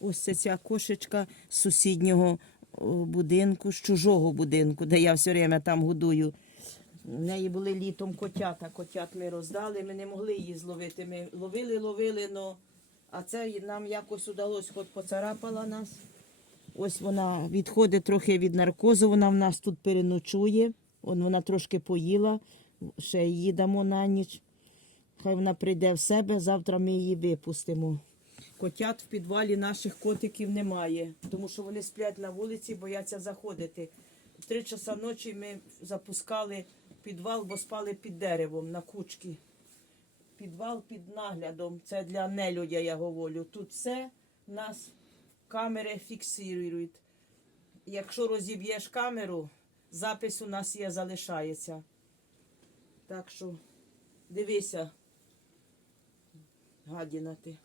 Ось ця кошечка з сусіднього будинку, з чужого будинку, де я все время там годую. В неї були літом котята. Котят ми роздали, ми не могли її зловити. Ми ловили, ловили, но... а це нам якось удалось, хоч поцарапала нас. Ось вона відходить трохи від наркозу, вона в нас тут переночує. Он вона трошки поїла, ще її дамо на ніч. Хай вона прийде в себе, завтра ми її випустимо. Котят в підвалі наших котиків немає, тому що вони сплять на вулиці, бояться заходити. Три часа ночі ми запускали підвал, бо спали під деревом на кучки. Підвал під наглядом. Це для нелюдя, я говорю. Тут все нас камери фіксують. Якщо розіб'єш камеру, запис у нас є, залишається. Так що дивися, гадіна ти.